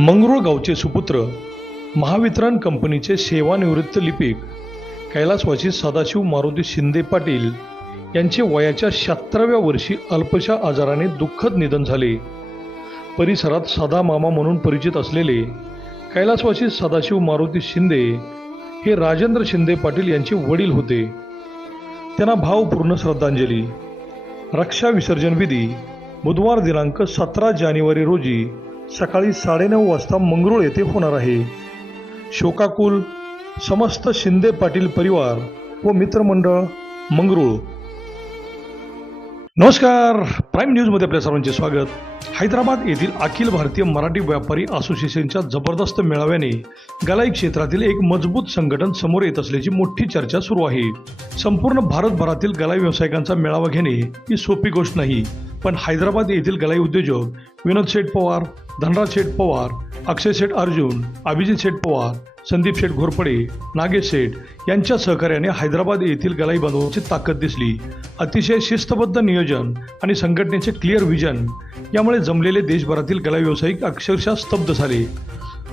मंगरुळ गावचे सुपुत्र महावितरण कंपनीचे सेवानिवृत्त लिपिक कैलासवासी सदाशिव मारुती शिंदे पाटील यांचे वयाच्या शहात्तराव्या वर्षी अल्पशा आजाराने दुःखद निधन झाले. परिसरात सदा मामा म्हणून परिचित असलेले कैलासवासी सदाशिव मारुती शिंदे हे राजेंद्र शिंदे पाटील यांचे वडील होते. त्यांना भावपूर्ण श्रद्धांजली. रक्षा विसर्जन विधी बुधवार दिनांक सतरा जानेवारी रोजी सकाळी साडेनऊ वाजता मंगरुळ येथे होणार आहे. शोकाकुल समस्त शिंदे पाटील परिवार व मित्रमंडळ मंगरुळ. नमस्कार! प्राईम न्यूजमध्ये आपल्या सर्वांचे स्वागत. हैदराबाद येथील अखिल भारतीय मराठी व्यापारी असोसिएशनच्या जबरदस्त मेळाव्याने गलाई क्षेत्रातील एक मजबूत संघटन समोर येत असल्याची मोठी चर्चा सुरू आहे. संपूर्ण भारतभरातील गलाई व्यावसायिकांचा मेळावा घेणे ही सोपी गोष्ट नाही. पण हैदराबाद येथील गलाई उद्योजक विनोद शेठ पवार धनराज शेठ पवार अक्षय शेठ अर्जुन अभिजित शेठ पवार संदीप शेठ घोरपडे नागेश शेठ यांच्या सहकार्याने हैदराबाद येथील गलाई बांधवांची ताकद दिसली. अतिशय शिस्तबद्ध नियोजन आणि संघटनेचे क्लिअर व्हिजन यामुळे जमलेले देशभरातील गलाई व्यावसायिक अक्षरशः स्तब्ध झाले.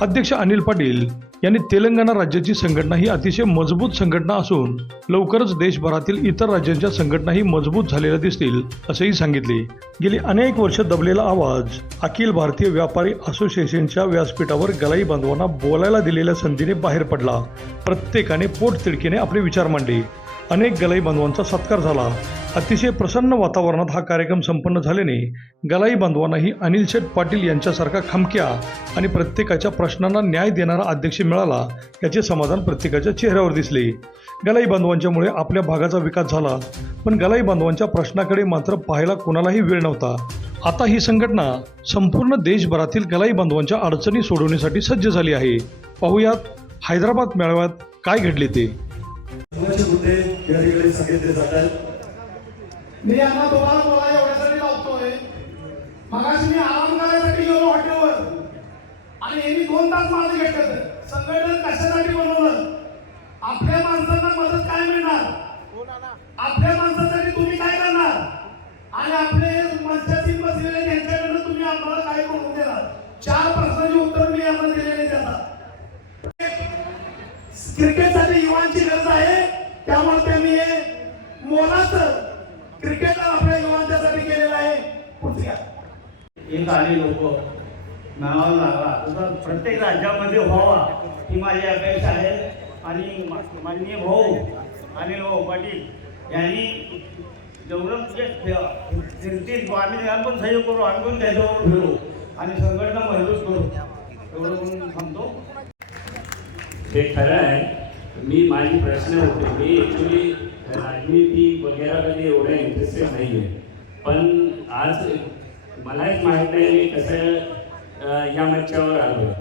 अध्यक्ष अनिल पाटील यांनी तेलंगणा राज्याची संघटना ही अतिशय मजबूत संघटना असून लवकरच देशभरातील इतर राज्यांच्या संघटनाही मजबूत झालेल्या दिसतील असेही सांगितले. गेली अनेक वर्ष दबलेला आवाज अखिल भारतीय व्यापारी असोसिएशनच्या व्यासपीठावर गलाई बांधवांना बोलायला दिलेल्या संधीने बाहेर पडला. प्रत्येकाने पोटतिडकीने आपले विचार मांडले. अनेक गलाई बांधवांचा सत्कार झाला. अतिशय प्रसन्न वातावरणात हा कार्यक्रम संपन्न झाल्याने गलाई बांधवांनाही अनिल शेठ पाटील यांच्यासारखा खमक्या आणि प्रत्येकाच्या प्रश्नांना न्याय देणारा अध्यक्ष मिळाला याचे समाधान प्रत्येकाच्या चेहऱ्यावर दिसले. गलाई बांधवांच्यामुळे आपल्या भागाचा विकास झाला. पण गलाई बांधवांच्या प्रश्नाकडे मात्र पाहायला कोणालाही वेळ नव्हता. आता ही संघटना संपूर्ण देशभरातील गलाई बांधवांच्या अडचणी सोडवण्यासाठी सज्ज झाली आहे. पाहुयात हैदराबाद मेळाव्यात काय घडले ते? महत्त्वाचे मुद्दे या ठिकाणी सांगितले जातात? मी यांना दोघांना बोलाय एवढ्यासाठी लावतोय. मगाशी मी आराम करायसाठी गेलो हॉटेलवर. आणि यांनी दोन तास माझं घेतलं संघटन कशासाठी बनवलं? आपल्या माणसांना मदत काय मिळणार? आपल्या माणसासाठी तुम्ही काय करणार? आणि आपले मंचाची बसलेले यांच्याकडनं तुम्ही आम्हाला काय करून देणार चार प्रश्नाची उत्तर मी यांना दिलेले देतात क्रिकेटसाठी युवांची गरज आहे. त्यामुळे त्यांनी हे मोलाच क्रिकेट आपल्या युवांच्यासाठी केलेलं आहे. पुढच्या एक आले लोक. नावाला लागला. तसा प्रत्येक राज्यामध्ये व्हावा ही माझी अपेक्षा आहे. आणि माननीय भाऊ आणि भाऊ पाटील यांनी जेवढं म्हणजे फिरतील आम्ही आम्ही पण सहयोग करू आम्ही पण त्याच्यावर फिरू आणि संघटना मजबूत करू. एवढं म्हणून थांबतो हे खरं आहे. मी माझे प्रश्न होते. मी ॲक्च्युली राजनीती वगैरेमध्ये एवढ्या इंटरेस्टेड नाही आहे पण आज मलाच माहीत नाही मी कसं या मंचावर आलो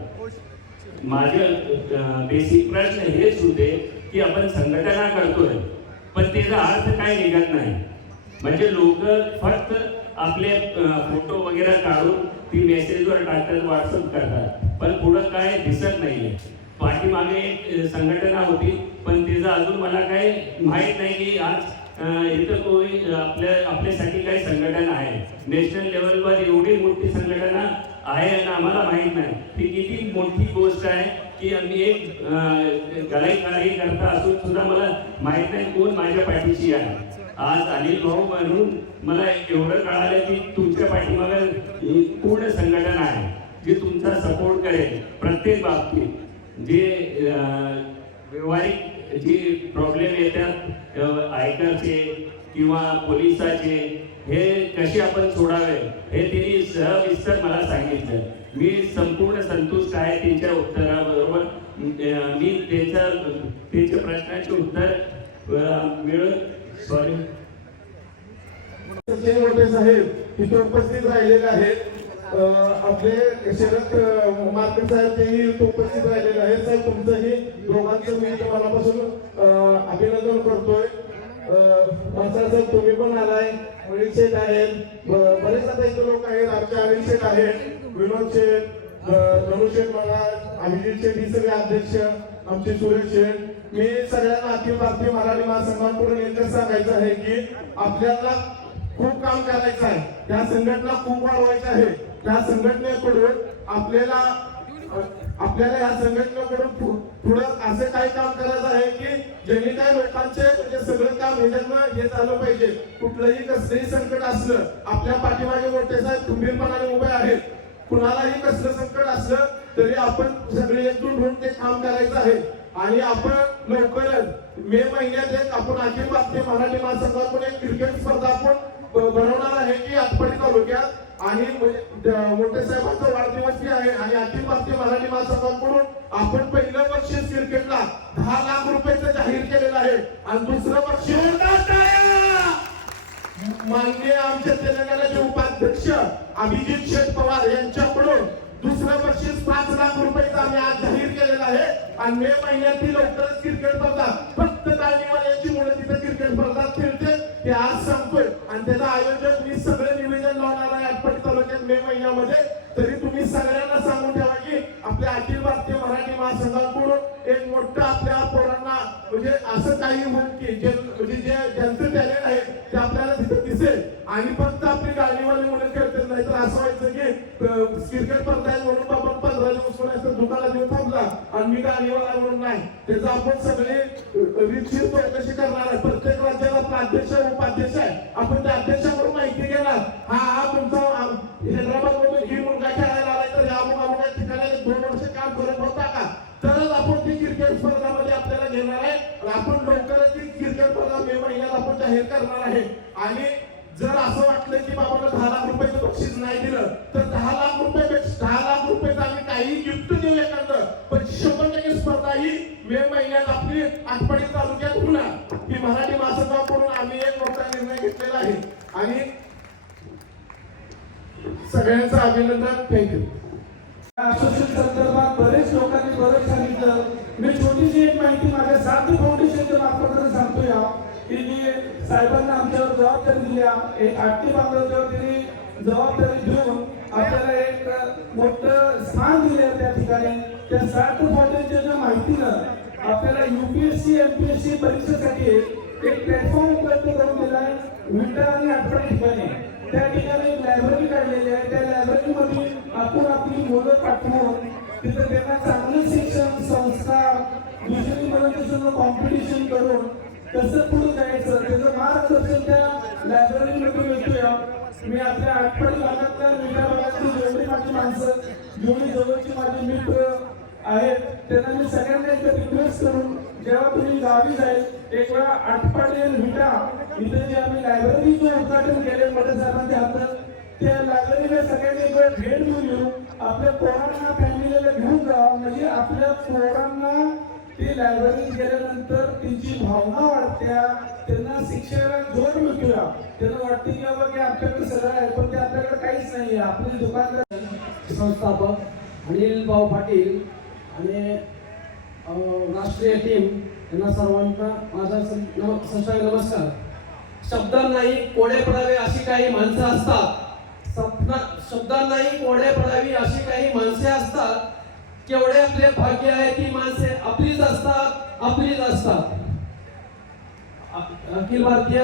माझं बेसिक प्रश्न हेच होते की आपण संघटना करतोय पण त्याचा अर्थ काय निघत नाही. म्हणजे लोक फक्त आपले फोटो वगैरे काढून ती मेसेजवर टाकतात व्हॉट्सअप करतात. पण पुढं काय दिसत नाही आहे पाठीमागे एक संघटना होती पण तिचं अजून मला काही माहीत नाही की आज इथं कोणी आपल्या आपल्यासाठी काही संघटना आहे. नॅशनल लेवलवर एवढी मोठी संघटना आहे आणि आम्हाला माहीत नाही. ती किती मोठी गोष्ट आहे की आम्ही एक गलाई गलाई करता असून सुद्धा मला माहीत नाही कोण माझ्या पाठीशी आहे. आज अनिल भाऊ म्हणून मला एवढं कळालं की तुमच्या पाठीमागे पूर्ण संघटना आहे. जे तुमचा सपोर्ट करेल प्रत्येक बाबतीत. जे व्यवहारिक जे प्रॉब्लेम येतात आयकरचे किंवा पोलिसाचे हे कसे आपण सोडावे हे तिने सहविस्तर मला सांगितलं. मी संपूर्ण संतुष्ट आहे त्यांच्या उत्तराबरोबर. मी त्याच्या त्यांच्या प्रश्नाचे उत्तर मिळून सॉरी मोठे साहेब तिथे उपस्थित राहिलेले आहेत. आपले शरद अं, मार्केट साहेब तेही उपस्थित राहिलेले आहेत. साहेब तुमचंही दोघांचं मी मनापासून अभिनंदन करतोय. साहेब तुम्ही पण आलाय. अनिल शेठ आहेत. बरेच आता इथे लोक आहेत. आमचे अनिल शेठ आहेत. विनोद शेठ अं, धनु शेठ महाराज अभिजित शेठ हे सगळे अध्यक्ष आमचे सुरेश शेठ. मी सगळ्यांना अखिल भारतीय मराठी महासंघाकडून एकच सांगायचं आहे की आपल्याला खूप काम करायचं आहे. त्या संघटना खूप वाढवायचं आहे त्या संघटनेकडून आपल्याला आपल्याला या संघटनेकडून पु- पुढं असं काही काम करायचं आहे की ज्यांनी काही लोकांचे म्हणजे सगळं काम ह्याच्यातनं हे झालं पाहिजे. कुठलंही कसलंही संकट असलं आपल्या पाठीमागे मोठे साहेब खंबीरपणाने उभे आहेत. कुणालाही कसलं संकट असलं तरी आपण सगळे एकजूट होऊन ते काम करायचं आहे. आणि आपण लवकरच मे महिन्यात एक आपण अखिल भारतीय मराठी महासंघातून एक क्रिकेट स्पर्धा आपण बनवणार आहे की आटपाडी तालुक्यात आणि म्हणजे द- मोठे साहेबांचा वाढदिवस आहे आणि अखिल भारतीय मराठी महासंघाकडून आपण पहिलं बक्षीस क्रिकेटला दहा लाख रुपयाचं जाहीर केलेलं आहे. आणि दुसरं बक्षीस! माननीय आमचे तेलंगणाचे उपाध्यक्ष अभिजित शेठ पवार यांच्याकडून दुसरं बक्षीस पाच लाख रुपयाचं आम्ही आज जाहीर केलेलं आहे. आणि मे महिन्यात ती लवकरच क्रिकेट स्पर्धा फक्त तालीमवाल यांची मुलं तिथे क्रिकेट स्पर्धा खेळते ते आज संपतोय. आणि त्याचं आयोजक मी सगळं निवेदन लावणार आहे आटपाडी तालुक्यात मे महिन्यामध्ये तरी तुम्ही सगळ्यांना सांगून ठेवा की आपल्या अखिल भारतीय मराठी महासंघाकडून एक मोठं आपल्या पोरांना म्हणजे असं काही होईल की जे म्हणजे जे ज्यांचं टॅलेंट आहे ते आपल्याला तिथे दिसेल. आणि फक्त आपली गाडीवाली मुलं खेळतात नाही तर असं व्हायचं की क्रिकेट स्पर्धा म्हणून आपण पंधरा दिवस कोणाचं दुकानात येऊन थांबला आणि मी गाडीवाला म्हणून नाही. त्याचं आपण सगळे रितशीर चौकशी करणार आहे. प्रत्येक राज्याला आपला अध्यक्ष उपाध्यक्ष आहे. आपण त्या अध्यक्षाकडून माहिती घेणार. हा हा तुमचा हैदराबाद मधून ही मुलगा खेळायला आलाय तर या अमुक ठिकाणी दोन वर्ष काम करत होता का? तरच आपण ती क्रिकेट स्पर्धामध्ये आपल्याला घेणार आहे. आणि आपण लवकरच ती क्रिकेट स्पर्धा मे महिन्यात आपण जाहीर करणार आहे. आणि जर असं वाटलं की बाबाला दहा लाख रुपयाचं बक्षीस नाही दिलं तर दहा लाख रुपये दहा लाख रुपयाचं आम्ही काही गिफ्ट देऊ एखादं पण शंभर टक्के स्पर्धा ही मे महिन्यात आपली आटपाडी तालुक्यात होणार. ही मराठी महासंघाकडून आम्ही एक मोठा निर्णय घेतलेला आहे. आणि सगळ्यांचं अभिनंदन. थँक्यू असोसिएशन संदर्भात बरेच लोकांनी बरंच सांगितलं. मी छोटीशी एक माहिती माझ्या साध्य फाउंडेशनच्या मार्फत सांगतो या की मी साहेबांना आमच्यावर जबाबदारी दिल्या एक आठटी बांधवांच्यावर त्यांनी जबाबदारी देऊन आपल्याला एक मोठं स्थान दिलं त्या ठिकाणी. त्या सार्थ फाउंडेशनच्या माहितीनं आपल्याला युपीएससी एमपीएससी परीक्षेसाठी एक प्लॅटफॉर्म उपलब्ध करून दिलाय. विटा आणि आठवड्या ठिकाणी. त्या ठिकाणी एक लायब्ररी काढलेली आहे. त्या लायब्ररीमध्ये आपण आपली मुलं पाठवून तिथं त्यांना चांगलं शिक्षण संस्कार दुसरीपर्यंत सगळं कॉम्पिटिशन करून कसं पुढे जायचं त्याचं मार्गदर्शन त्या लायब्ररीमध्ये मिळतोय मी आपल्या आठवडी भागातल्या मीडिया भागातली जेवढी माझी माणसं जेवढी जवळची माझे मित्र आहेत त्यांना मी सगळ्यांना एकदा रिक्वेस्ट करून जेव्हा तुम्ही गावी जाईल एक वेळा आठपाडी आणि विटा इथे जे आम्ही लायब्ररीचं उद्घाटन केले मोठ्या साहेबांच्या हातात त्या लायब्ररीला सगळ्यांनी वेळ भेट देऊन आपल्या पोरांना फॅमिलीला घेऊन जा. म्हणजे आपल्या पोरांना ती लायब्ररीत गेल्यानंतर त्यांची भावना वाढत्या. त्यांना शिक्षणाला जोर मिळतोया. त्यांना वाटते की बाबा की आपल्याकडे सगळं आहे पण ते आपल्याकडे काहीच नाही आहे आपले दुकानदार संस्थापक अनिल भाऊ पाटील आणि राष्ट्रीय टीम यांना सर्वांना माझा सं- नम नमस्कार. शब्दांनाही कोडे पडावे अशी काही माणसं असतात. शब्दांनाही कोडे पडावी अशी काही माणसे असतात. केवढे आपले भाग्य आहे ती माणसे आपलीच असतात आपलीच असतात. अखिल भारतीय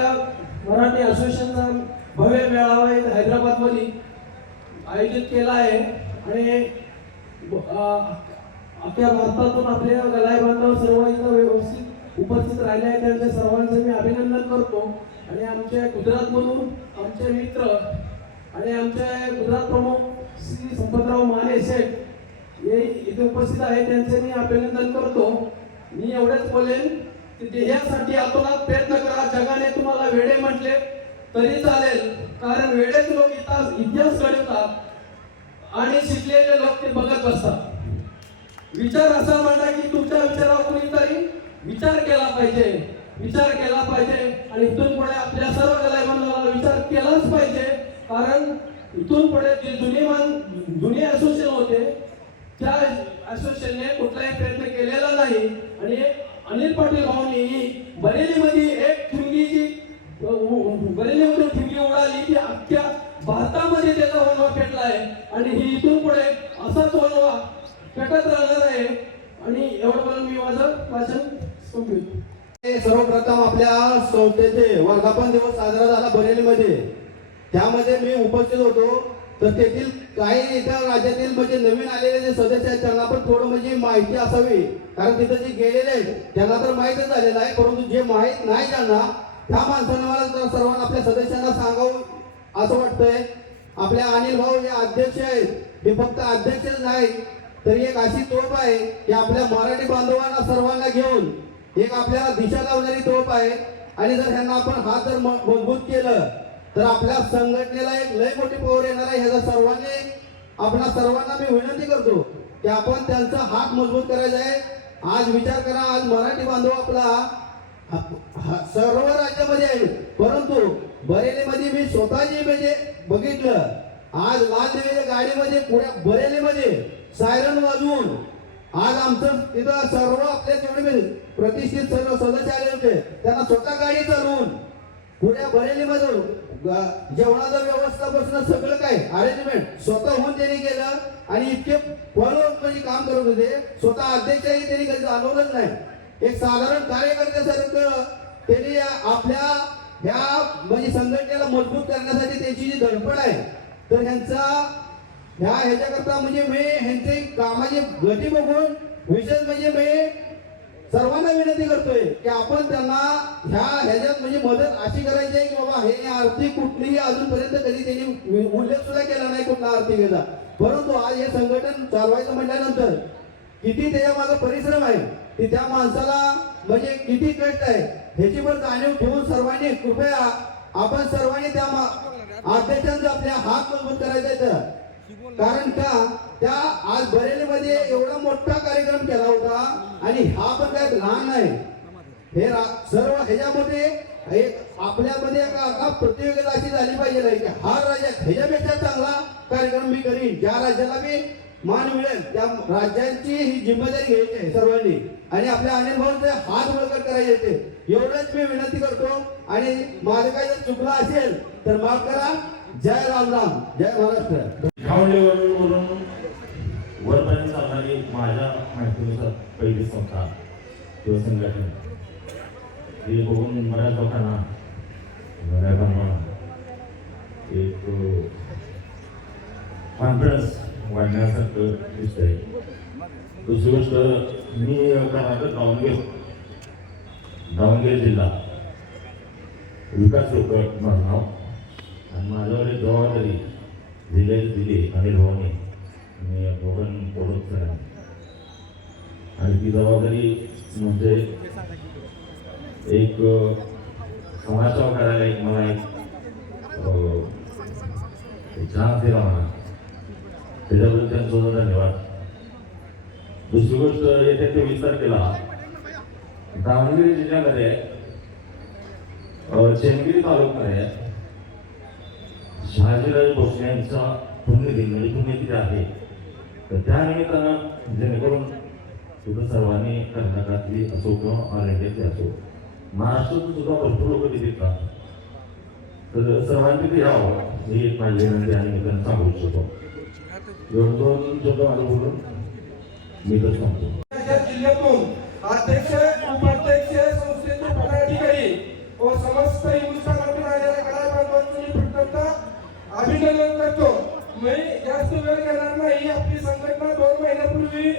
मराठी असोसिएशनचा भव्य मेळावा हैदराबादमध्ये आयोजित केला आहे. आणि आपल्या भारतातून आपल्या गलाय बांधव सर्व इथं व्यवस्थित उपस्थित राहिले आहेत. त्यांच्या सर्वांचं मी अभिनंदन करतो. आणि आमच्या गुजरातमधून आमचे मित्र आणि आमचे गुजरात प्रमुख श्री संपतराव माने उपस्थित आहे त्यांचे मी अभिनंदन करतो. मी एवढंच बोलेन की ध्येयासाठी आतोनात प्रयत्न करा. जगाने तुम्हाला वेडे म्हटले तरी चालेल. कारण वेडेच लोक इतिहास इतिहास घडवतात आणि शिकलेले लोक ते बघत बसतात. विचार असा मांडा की तुमच्या विचारावर कुणीतरी विचार केला पाहिजे. विचार केला पाहिजे आणि इथून पुढे आपल्या सर्व कलावंतांना विचार केलाच पाहिजे. कारण इथून पुढे जे जुने मान जुने असोसिएशन होते त्या असोसिएशनने कुठलाही प्रयत्न केलेला नाही. आणि अनिल पाटील भाऊनी बरेलीमध्ये एक ठिणगीची बरेलीमध्ये ठिणगी उडाली ती अख्ख्या भारतामध्ये त्याचा वनवा पेटला आहे. आणि ही इथून पुढे असाच वनवा पेटत राहणार आहे. आणि एवढं बोलून मी माझं भाषण संपवितो. सर्वप्रथम आपल्या संस्थेचे वर्धापन दिवस साजरा झाला बरेलीमध्ये. त्यामध्ये मी उपस्थित होतो. तर तेथील काही इतर राज्यातील म्हणजे नवीन आलेले जे सदस्य आहेत त्यांना पण थोडं म्हणजे माहिती असावी. कारण तिथं जे गेलेले आहेत त्यांना तर माहीतच झालेलं आहे. परंतु जे माहीत नाही त्यांना त्या माणसांना मला जरा सर्वांना आपल्या सदस्यांना सांगावं असं वाटतंय. आपल्या अनिल भाऊ हे अध्यक्ष आहेत. हे फक्त अध्यक्षच नाही तर एक अशी तोप आहे की आपल्या मराठी बांधवांना सर्वांना घेऊन एक आपल्याला दिशा लावणारी तोप आहे. आणि जर ह्यांना आपण हात जर मजबूत केलं तर आपल्या संघटनेला एक लय मोठी पॉवर येणार आहे. ह्याचा सर्वांनी आपल्या सर्वांना मी विनंती करतो की आपण त्यांचा हात मजबूत करायचा आहे. आज विचार करा आज मराठी बांधव आपला हा- सर्व राज्यामध्ये आहे. परंतु बरेलीमध्ये मी स्वतःची म्हणजे बघितलं. आज लाल देवीच्या गाडीमध्ये पुऱ्या बरेलीमध्ये सायरन वाजवून आज आमचं तिथं सर्व आपल्या जेवढे प्रतिष्ठित सर्व सदस्य आले होते त्यांना स्वतः गाडी चालवून पुण्या बरेलीमधून ग- जेवणाचं व्यवस्थापासून सगळं काय अरेंजमेंट स्वतःहून त्यांनी केलं आणि इतके फॉलो म्हणजे काम करत होते. स्वतः अध्यक्षही त्यांनी कधी चालवलंच नाही. एक साधारण कार्यकर्त्यासारखं त्यांनी आपल्या ह्या म्हणजे संघटनेला मजबूत करण्यासाठी त्यांची जी धडपड आहे तर ह्यांचा ह्या ह्याच्याकरता म्हणजे मी ह्यांचे कामाची गती बघून विशेष म्हणजे मी सर्वांना विनंती करतोय की आपण त्यांना ह्या ह्याच्यात म्हणजे मदत अशी करायची आहे की बाबा हे आर्थिक कुठलीही अजूनपर्यंत कधी त्यांनी उल्लेख सुद्धा केला नाही कुठला आर्थिकेचा परंतु आज हे संघटन चालवायचं म्हटल्यानंतर किती त्याच्यामागे परिश्रम आहे की त्या माणसाला म्हणजे किती कष्ट आहे ह्याची पण जाणीव ठेवून सर्वांनी कृपया आपण सर्वांनी त्या अध्यक्षांचा आपल्या हात मजबूत करायचा आहे तर. कारण का त्या आज बरेलीमध्ये एवढा मोठा कार्यक्रम केला होता आणि हा पण काय लहान नाही. हे सर्व ह्याच्यामध्ये एक आपल्यामध्ये प्रतियोगिता अशी झाली पाहिजे की? हा राज्यात ह्याच्यापेक्षा चांगला कार्यक्रम मी करीन. ज्या राज्याला मी मान मिळेल त्या राज्यांची ही जिम्मेदारी घ्यायची आहे सर्वांनी. आणि आपल्या अनिल भाऊंचे हात बळकट करायचे ते एवढंच मी विनंती करतो. आणि माझं काही जर चुकलं असेल तर माफ करा. जय राम राम. जय महाराष्ट्र. किंवा संघटना हे बघून बऱ्याच लोकांना बऱ्याच लोकांना एक कॉन्फिडन्स वाढण्यासारखं दिसतंय. दुसरी गोष्ट मी कर्नाटक दावणगेर दावणगेर जिल्हा. विकास लोक माझं नाव. आणि माझ्यावर एक जबाबदारी दिले दिली अनिल भाऊने मी दोघां प्रोडक्ट आणि ती जबाबदारी म्हणजे एक अ, समाजसेवा करायला एक मला एक चान्स दिला मला त्याच्याबद्दल त्यांचा धन्यवाद. दुसरी गोष्ट येथे ते विचार केला दावणगिरी जिल्ह्यामध्ये चेंगिरी तालुक्यामध्ये शहाजीराज भोसले यांचा पुण्यदिन म्हणजे पुण्यतिथी आहे. तर त्यानिमित्तानं जेणेकरून तिथं सर्वांनी कर्नाटकातली असो किंवा ऑल इंडियातली असो महाराष्ट्रातून सुद्धा भरपूर लोक तिथे येतात तर सर्वांनी यावं ही एक माझी विनंती आणि मी सांगू इच्छितो एवढं दोन शब्द माझं बोलून मी तर सांगतो जिल्ह्यातून अध्यक्ष उपाध्यक्ष संस्थेचे पदाधिकारी व समस्त प्रथमतः अभिनंदन करतो मी जास्त वेळ घेणार नाही आपली संघटना दोन महिन्यापूर्वी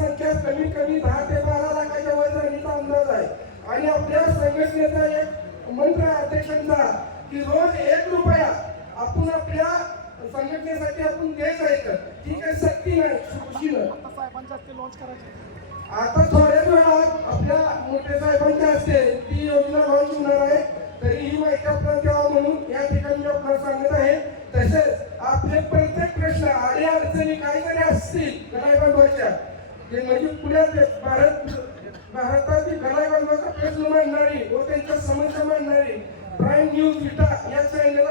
संख्या कमीत कमी दहा ते बारा लाखाच्या वर जाण्याचा अंदाज आहे. आणि आपल्या संघटनेचा एक मंत्र आहे अध्यक्षांचा की रोज एक रुपया आपण आपल्या संघटनेसाठी आपण द्यायचा आहे का? ती काही सक्ती नाही खुशीनं आता थोड्याच वेळात आपल्या मोठे साहेबांच्या हस्ते ती योजना लॉन्च होणार आहे. तरी ही माहिती आपल्याला द्यावं म्हणून या ठिकाणी आपल्याला सांगत आहे. तसेच म्हणजे ते म्हणजे पुण्यात भारत भारतातील गणाईबांधवाचा प्रश्न मांडणारी व त्यांच्या समस्या मांडणारी प्राईम न्यूज विटा या चॅनलला